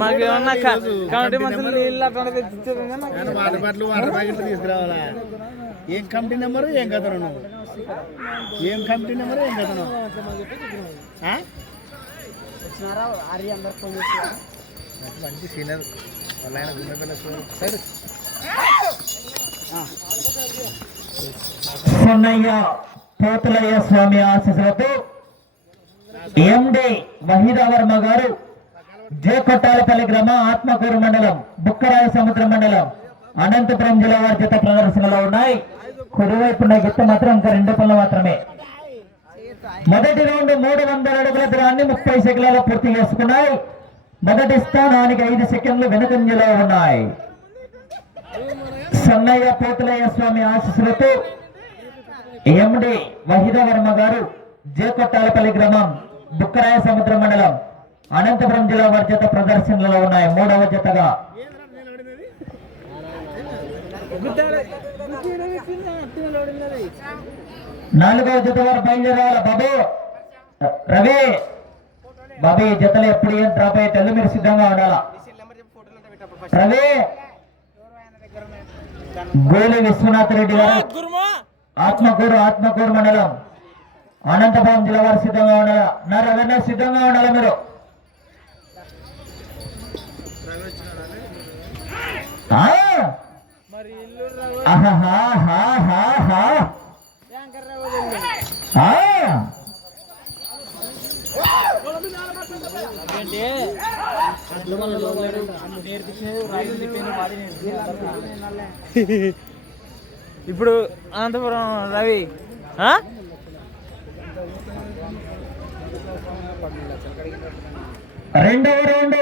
మాకు ఏమన్నా కమిటీ మనుషులు నీళ్ళు అట్లా తెచ్చిచ్చారు వాటర్ బాటిల్ వాటర్ ప్యాకెట్లు తీసుకురావాలా? ఏం కమిటీ నెంబరు ఏం కథను నువ్వు? ఏం కమిటీ నెంబరు ఏం కథను? మంచి సీనియర్. వాళ్ళ ఆయన గుండె పిల్ల సొన్నయ్య పోతులయ్య స్వామి ఆశీస్సులతో ఎండి వహీదావర్మ గారు జే కొట్టాలపల్లి గ్రామ ఆత్మకూరు మండలం బుక్కరాయ సముద్ర మండలం అనంతపురం జిల్లా వారి చేత ప్రదర్శనలో ఉన్నాయి. కుడివైపు గిత్త మాత్రం ఇంకా రెండు పనులు మాత్రమే. మొదటి రౌండ్ మూడు వందల అడుగుల దూరాన్ని ముప్పై సెకండ్లలో పూర్తి చేసుకున్నాయి. మొదటి స్థానానికి ఐదు సెకండ్లు వెనుకంజలో ఉన్నాయి. సన్నయ్య పోతులయ్య స్వామి ఆశీస్సులతో ఎండి వహిదవర్మ గారు జే కొట్టాలపల్లి గ్రామం బుక్కరాయ సముద్ర మండలం అనంతపురం జిల్లా వారి జత ప్రదర్శనలో ఉన్నాయి. మూడవ జతగా. నాలుగవ జత వారు బయలుదేరాల. బాబు రవి బాబు ఈ జతలు ఎప్పుడు ఏం డ్రాప్ అయ్యేటల్లు మీరు సిద్ధంగా ఉండాలా? రవి గోలి విశ్వనాథ్ రెడ్డి గారు. ఆత్మకూరు ఆత్మకూరు మండలం. అనంతపురం జిల్లా వారు సిద్ధంగా ఉండాలా? మరి రవీంద్ర సిద్ధంగా ఉండాలా మీరు? ఆ? ఇప్పుడు అనంతపురం రవి రెండవ రౌండ్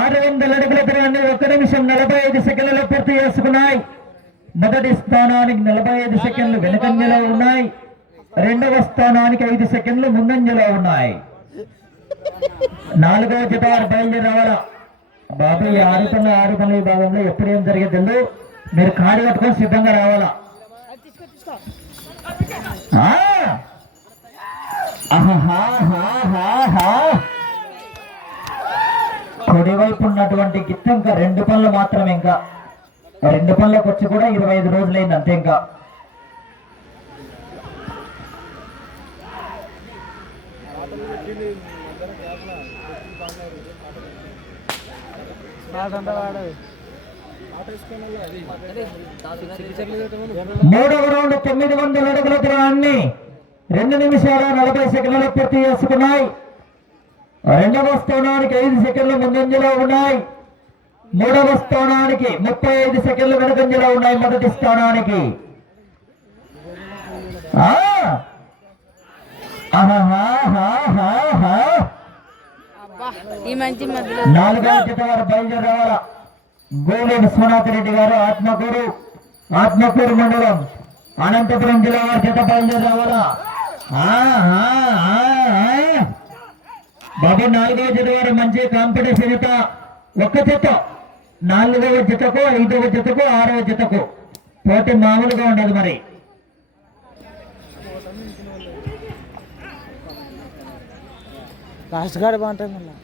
ఆరు వందల అడుగుల దూరాన్ని ఒక నిమిషం నలభై ఐదు సెకండ్లలో పూర్తి చేసుకున్నాయి. మొదటి స్థానానికి నలభై ఐదు సెకండ్లు వెనుకంజలో ఉన్నాయి. రెండవ స్థానానికి ఐదు సెకండ్లు ముందంజలో ఉన్నాయి. నాలుగవ జత వారు బయలుదేరి రావాలా బాబు ఈ ఆరు పనుల ఆరు పనుల ఎప్పుడు ఏం జరిగేది మీరు కాడి కట్టుకొని సిద్ధంగా రావాలా? కుడివైపు ఉన్నటువంటి గిత్త ఇంకా రెండు పనులు మాత్రమే ఇంకా. రెండు పనులకు వచ్చి కూడా ఇరవై ఐదు రోజులైంది అంతే ఇంకా. పాటంతా వాడు మూడవ రౌండ్ తొమ్మిది వందల అడుగుల దూరాన్ని రెండు నిమిషాల నలభై సెకండ్లు పూర్తి చేసుకున్నాయి. రెండవ స్థానానికి ఐదు సెకండ్లు ముందంజలో ఉన్నాయి. మూడవ స్థానానికి ముప్పై ఐదు సెకండ్లు వెనుకంజలో ఉన్నాయి మొదటి స్థానానికి. నాలుగవ జత వారు బయలుదేరి రావాలా? గోలే సోనాథ్ రెడ్డి గారు ఆత్మకూరు ఆత్మకూరు మండలం అనంతపురం జిల్లా వారి జత బయలుదేరి రావాలా? బాబు నాలుగవ జత వారు మంచి కాంపిటీషన్ జత ఒక్క జత. నాలుగవ జతకు ఐదవ జతకు ఆరవ జతకు. పోటీ మామూలుగా ఉండదు మరి. లాస్ట్ గాడు బాగుంటుంది మళ్ళీ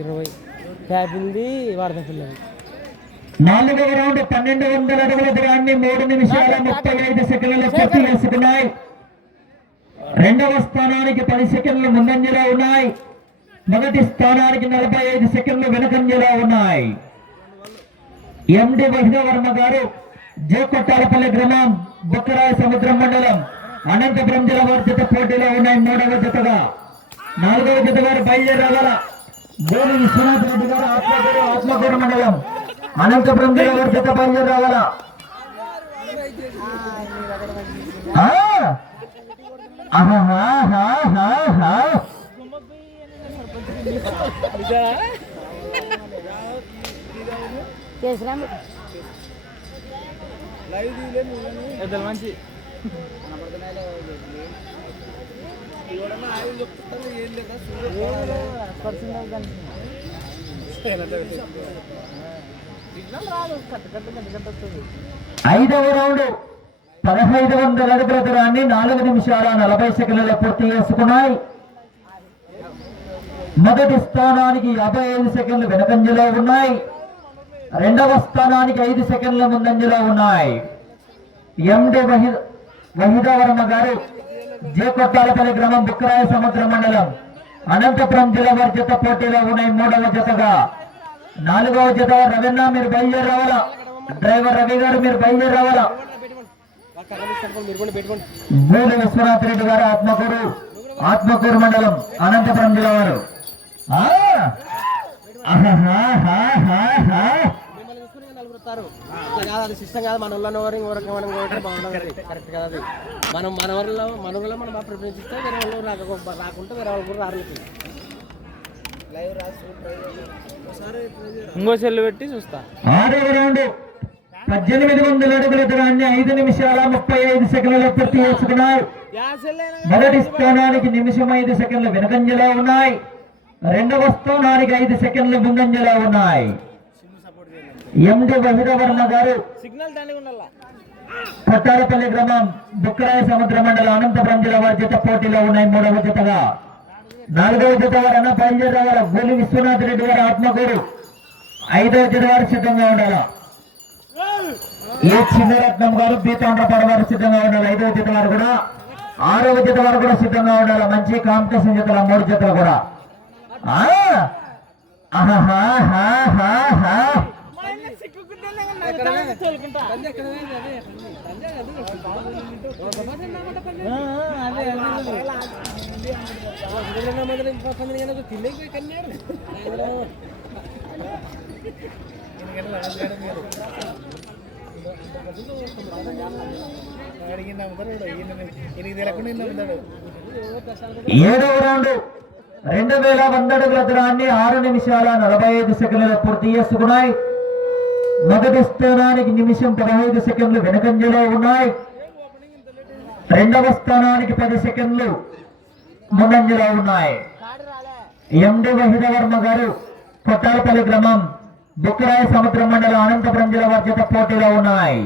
ఇరవై. ప్యాపిల్ది వరద పిల్లలు. నాలుగవ రౌండ్ పన్నెండు వందల అడుగుల దూరాన్ని మూడు నిమిషాల ముప్పై ఐదు సెకండ్లు పూర్తి చేసుకున్నాయి. రెండవ స్థానానికి పది సెకండ్లు ముందంజలో ఉన్నాయి. మొదటి స్థానానికి నలభై ఐదు సెకండ్లు వెనుకంజలో ఉన్నాయి. ఎండి వహిదవర్మ గారు జోకొట్టాలపల్లి గ్రామం బుక్కరాయ సముద్రం మండలం అనంతపురం జిల్లా వారి జత పోటీలో ఉన్నాయి మూడవ జతగా. నాలుగవ జత వారు బయలుదేరి రావాల గోలి విశ్వనాథ్ రెడ్డి గారు ఆత్మకూరు ఆత్మకూరు మండలం. అనంతపురం జిల్లా వారి రావాల మంచి ఐదవ రౌండ్ పదహైదు వందల అడుగుల దూరాన్ని నాలుగు నిమిషాల నలభై సెకండ్లలో పూర్తి చేసుకున్నాయి. మొదటి స్థానానికి యాభై ఐదు సెకండ్లు వెనకంజలో ఉన్నాయి. రెండవ స్థానానికి ఐదు సెకండ్ల ముందంజలో ఉన్నాయి. ఎండి వహి వహిదవర్మ గారు జేకొట్టాలపల్లి గ్రామం బుక్కరాయ సముద్ర మండలం అనంతపురం జిల్లా వారి జత పోటీలో ఉన్నాయి మూడవ జతగా నాలుగవ జత రవీణ మీరు బయలుదేరి రావాలా డ్రైవర్ రవి గారు మీరు బయలుదేరి రావాలా గూడి విశ్వనాథ్ రెడ్డి గారు ఆత్మకూరు ఆత్మకూరు మండలం అనంతపురం జిల్లా వారు. ఆ! కాదు మన ఊళ్ళో ఎవరు ఇంకొకరికి మనం కరెక్ట్ కాదు అది మనం మన ఊరిలో మన ఊరిలో మనం ప్రిఫరెన్స్ ఇస్తే వేరే వాళ్ళు రాకుండా రాకుంటే వేరే వాళ్ళు కూడా రారు. ఇంకో సెల్ పెట్టి చూస్తా. ఆరవ రౌండ్. పద్దెనిమిది వందల అడుగుల దూరాన్ని ఐదు నిమిషాల ముప్పై ఐదు సెకండ్లలో పూర్తి చేసుకున్నాయి. మొదటి స్థానానికి నిమిషం ఐదు సెకండ్లు వెనకంజలో ఉన్నాయి. రెండవ స్థానానికి ఐదు సెకండ్లు ముందంజలో ఉన్నాయి. ఎండి వహిరవర్మ గారు సిగ్నల్ దానికి ఉండాలా? కొట్టాలపల్లి గ్రామం బుక్కరాయ సముద్ర మండలం అనంతపురం జిల్లా వారి జత పోటీలో ఉన్నాయి మూడవ జతగా. నాలుగవ జత వారు అన్న బయలుదేరి రావాల గోలి విశ్వనాథ్ రెడ్డి గారు ఆత్మకూరు. ఐదవ జత వారు సిద్ధంగా ఉండాలా? ఏ చిన్నరత్నం గారు పీతాండ్రపాడ వారు సిద్ధంగా ఉండాలి? ఐదవ జత వారు కూడా ఆరవ జత వారు కూడా సిద్ధంగా ఉండాలి. మంచి కాంపిటీషన్ జతల మూడు జతలు కూడా. ఆహా ఆహాహాహాహా. అడిగింది అమ్ముతాడు ఈయనకి తెలియకుండా ఈయన అమ్ముతాడు ఏడవ రౌండ్ రెండు వేల వంద అడుగుల దూరాన్ని ఆరు నిమిషాల నలభై ఐదు సెకండ్లలో పూర్తి చేసుకున్నాయి మొదటి స్థానానికి నిమిషం పదహైదు సెకండ్లు వెనకంజలో ఉన్నాయి. రెండవ స్థానానికి పది సెకండ్లు ముందంజలో ఉన్నాయి. ఎండి వహిదవర్మ గారు కొట్టాలపల్లి గ్రామం బుక్కరాయ సముద్ర మండలం అనంతపురం జిల్లా వారి పోటీలో ఉన్నాయి.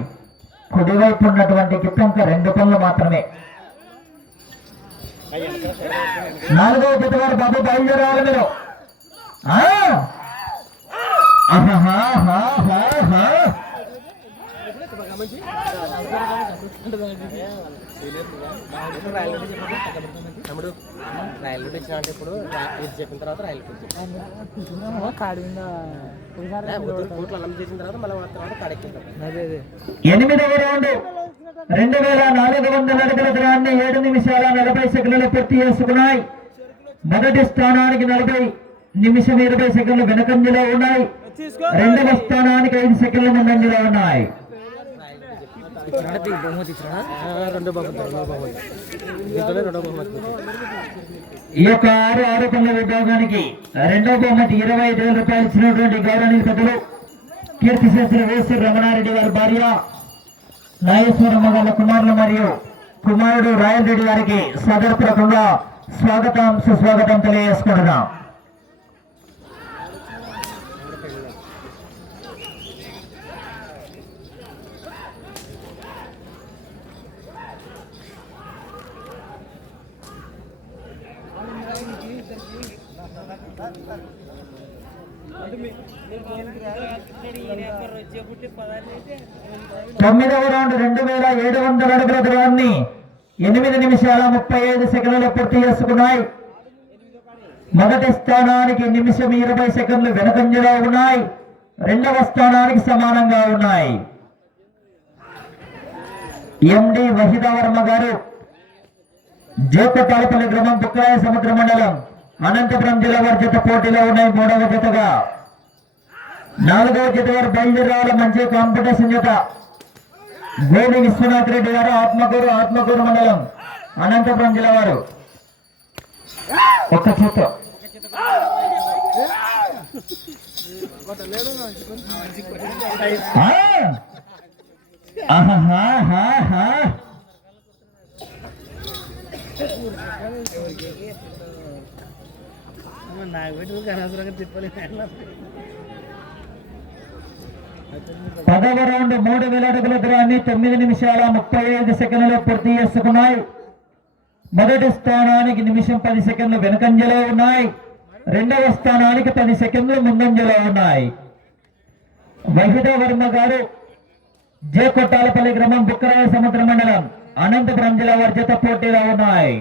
కుడివైపు ఉన్నటువంటి గిట్టంక రెండు పనులు మాత్రమే. నాలుగవ జత వారు బాబు బయలుదేరాలి మీరు. ఆహా తమ్ముడు రైలు వచ్చిన అంటే ఇప్పుడు ఇది చెప్పిన తర్వాత రైలు కోట్లు అన్నం చేసిన తర్వాత మళ్ళీ తర్వాత అదే ఎనిమిదవ రౌండ్ రెండు వేల నాలుగు వందల అడుగుల దూరాన్ని ఏడు నిమిషాల నలభై సెకండ్లు పూర్తి చేసుకున్నాయి. మొదటి స్థానానికి నలభై నిమిషం ఇరవై సెకండ్లు వెనకంజలో ఉన్నాయి. రెండవ స్థానానికి ఐదు సెకండ్ల ముందంజలో ఉన్నాయి. బహుమతి ఇచ్చినా రెండో బహుమతి రెండో బహుమతి దీంతోనే రెండో బహుమతి ఈ యొక్క ఆరు ఆరోపణల విభాగానికి రెండో బహుమతి ఇరవై ఐదు వేల రూపాయలు ఇచ్చినటువంటి గౌరవనీయ పెద్దలు కీర్తిశేషులు వేసి రమణారెడ్డి గారి భార్య నాగేశ్వరమ్మ గారి కుమారులు మరియు కుమారుడు రాయల్ రెడ్డి గారికి సదర్పూర్వకంగా స్వాగతం సుస్వాగతం తెలియజేసుకుంటున్నాం. తొమ్మిదవ రౌండ్ రెండు వేల ఏడు వందల అడుగుల దూరాన్ని ఎనిమిది నిమిషాల ముప్పై ఐదు సెకండ్లు పూర్తి చేసుకున్నాయి. మొదటి స్థానానికి నిమిషం ఇరవై సెకండ్లు వెనకంజలో ఉన్నాయి. రెండవ స్థానానికి సమానంగా ఉన్నాయి. ఎండి వహిదవర్మ గారు జోకటాలపల్లి గ్రామం బుక్కరాయ సముద్ర మండలం. అనంతపురం జిల్లా వారి జత పోటీలో ఉన్నాయి. మూడవ జతగా నాలుగవ జత వారు బయలుదేరాల మంచి కాంపిటీషన్ జత గోడి విశ్వనాథ్ రెడ్డి గారు ఆత్మకూరు ఆత్మకూరు మండలం అనంతపురం జిల్లా వారు. ఒక్క చిత్త. నాకు పెట్టి అనవసరంగా తిప్పలేదు. పదవ రౌండ్ మూడు వేల అడుగుల దూరాన్ని తొమ్మిది నిమిషాల ముప్పై ఐదు సెకండ్లు పూర్తి చేసుకున్నాయి. మొదటి స్థానానికి నిమిషం పది సెకండ్లు వెనుకంజలో ఉన్నాయి. రెండవ స్థానానికి పది సెకండ్లు ముందంజలో ఉన్నాయి. వహిద వర్మ గారు జే కొట్టాలపల్లి గ్రామం బుక్కరాయ సముద్ర మండలం అనంతపురం జిల్లా వారి జత పోటీలో ఉన్నాయి.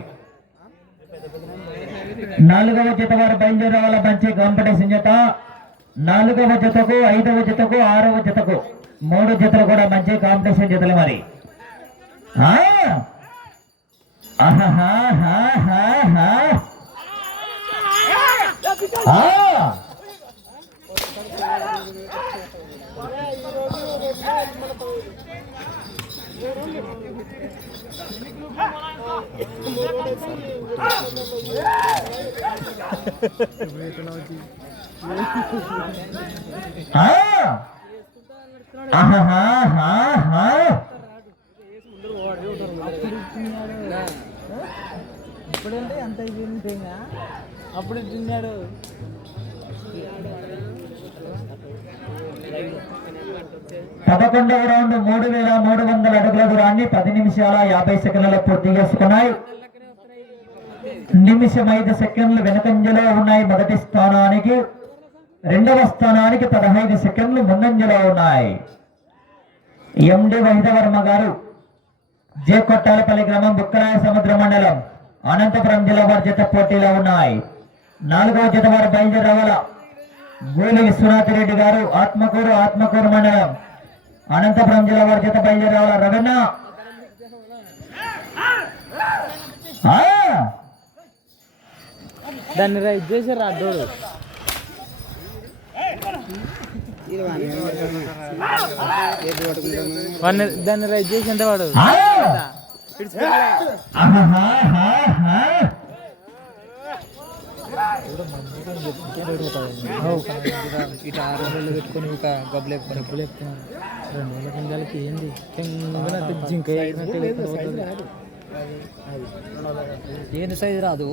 నాలుగవ జత వారు బయలుదేరాల మంచి కాంపిటీషన్ జత నాలుగవ జతకు ఐదవ జతకు ఆరవ జతకు మూడు జతలు కూడా మంచి కాంపిటీషన్ జతలు మరి. ఆహా ఇప్పుడంటే అంత అయిపోయింది అప్పుడు తిన్నాడు. పదకొండవ రౌండ్ మూడు వేల మూడు వందల అడుగుల దూరాన్ని పది నిమిషాల యాభై సెకండ్లలో పూర్తి చేసుకున్నాయి. నిమిషం ఐదు సెకండ్లు వెనకంజలో ఉన్నాయి మొదటి స్థానానికి. రెండవ స్థానానికి పదహైదు సెకండ్లు ముందంజలో ఉన్నాయి. ఎండి వహితవర్మ గారు జే కొట్టాలపల్లి గ్రామం బుక్కరాయ సముద్ర మండలం అనంతపురం జిల్లా వారి జత పోటీలో ఉన్నాయి. నాలుగవ జత వారు బయలుదేరి గోలి విశ్వనాథ్ రెడ్డి గారు ఆత్మకూరు ఆత్మకూరు మండలం. అనంతపురం జిల్లా వారి జత బయలుదేరి రావాల? రవణ! దాన్ని రైట్ చేశారు అడ్డోడు. దాన్ని రైట్ చేసి అంటే వాడు. ఇటు ఆరు రోజులు పెట్టుకొని ఒక గబ్బులు రెండు కిందాలకి ఏంది? కింద జింక ఏంది సైజు రాదు?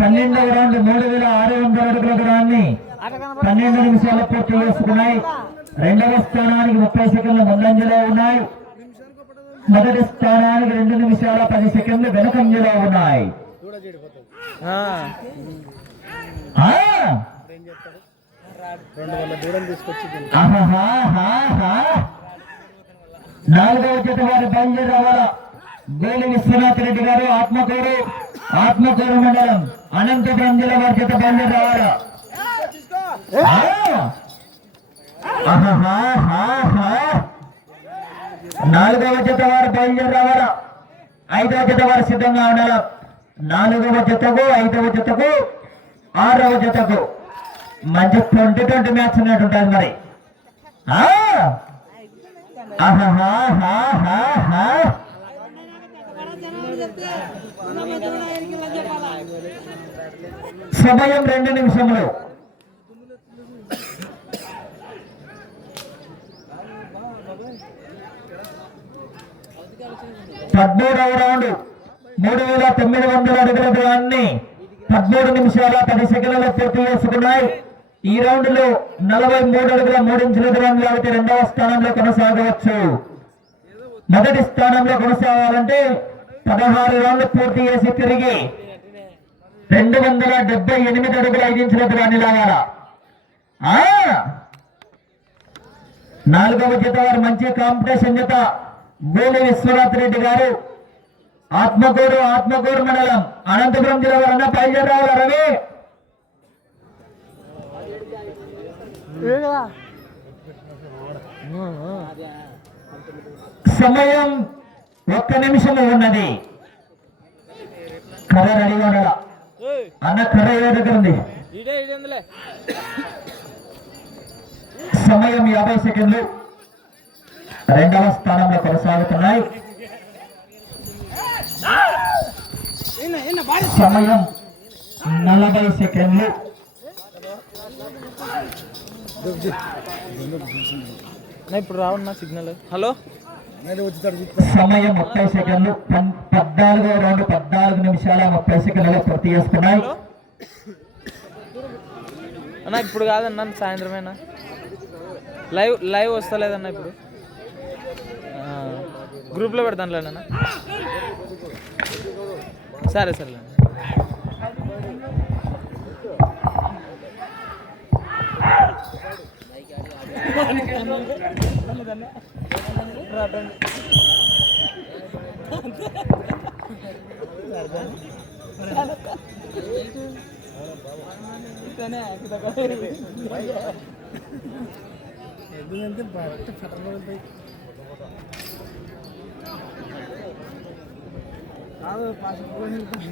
పన్నెండవ రౌండ్ మూడు వేల ఆరు వందల అడుగుల దూరాన్ని పన్నెండు నిమిషాలు పూర్తి చేసుకున్నాయి. రెండవ స్థానానికి ముప్పై సెకండ్లు ముందంజలో ఉన్నాయి. మొదటి స్థానానికి రెండు నిమిషాల పది సెకండ్లు వెనకంజలో ఉన్నాయి. ఆ! ఆహాహాహాహా. నాలుగవ జత వారి బయలుదేరి రావాలా. గోలి విశ్వనాథ్ రెడ్డి గారు ఆత్మకూరు. ఆత్మకూరు మండలం. అనంతపురం జిల్లా వారి జత బయలుదేరి రావాలా. నాలుగవ జత వారు బయలుదేరి రావాలా. ఐదవ జత వారు సిద్ధంగా ఉండాలా. నాలుగవ జతకు ఐదవ జతకు ఆరవ జతకు. మంచి ట్వంటీ ట్వంటీ మ్యాచ్ ఉన్నట్టు ఉంటుంది మరి. ఆ! సమయం రెండు నిమిషములు. పద్మూడవ రౌండ్. మూడు వేల తొమ్మిది వందల అడుగుల దూరాన్ని పదమూడు నిమిషాల పది సెకండ్లలో పూర్తి చేసుకున్నాయి. ఈ రౌండ్లో నలభై మూడు అడుగుల మూడించుల దూరంలో అయితే రెండవ స్థానంలో కొనసాగవచ్చు. మొదటి స్థానంలో కొనసాగాలంటే పదహారు రౌండ్లు పూర్తి చేసి తిరిగి రెండు వందల డెబ్బై ఎనిమిది అడుగుల ఐదు ఇంచుల దూరాన్ని లాగాల. ఆ! నాలుగవ జత వారు మంచి కాంపిటీషన్ జత. గోలి విశ్వనాథ్ రెడ్డి గారు ఆత్మకూరు ఆత్మకూరు మండలం. అనంతపురం జిల్లా వారు అన్న బయలుదేరి రావాలా రవి? సమయం ఒక్క నిమిషం ఉన్నది. కర్ర రెడీగా ఉండాలా? అన్న కర్ర ఏ దగ్గర ఉంది? సమయం యాభై సెకండ్లు. రెండవ స్థానంలో కొనసాగుతున్నాయి. సమయం నలభై సెకండ్లు. నా ఇప్పుడు రావన్నా సిగ్నల్. హలో? సమయం ముప్పై సెకండ్లు. పద్నాలుగో రౌండ్ పద్నాలుగు నిమిషాల ముప్పై సెకండ్లలో పూర్తి చేసుకున్నాయి. అన్న ఇప్పుడు కాదన్న సాయంత్రమేనా? లైవ్ లైవ్ వస్తలేదన్న ఇప్పుడు. గ్రూప్లో పెడతానులేనా సరే సరే. ఎందుకంటే బట్ట ఫటలో 拿了八十 pas gue.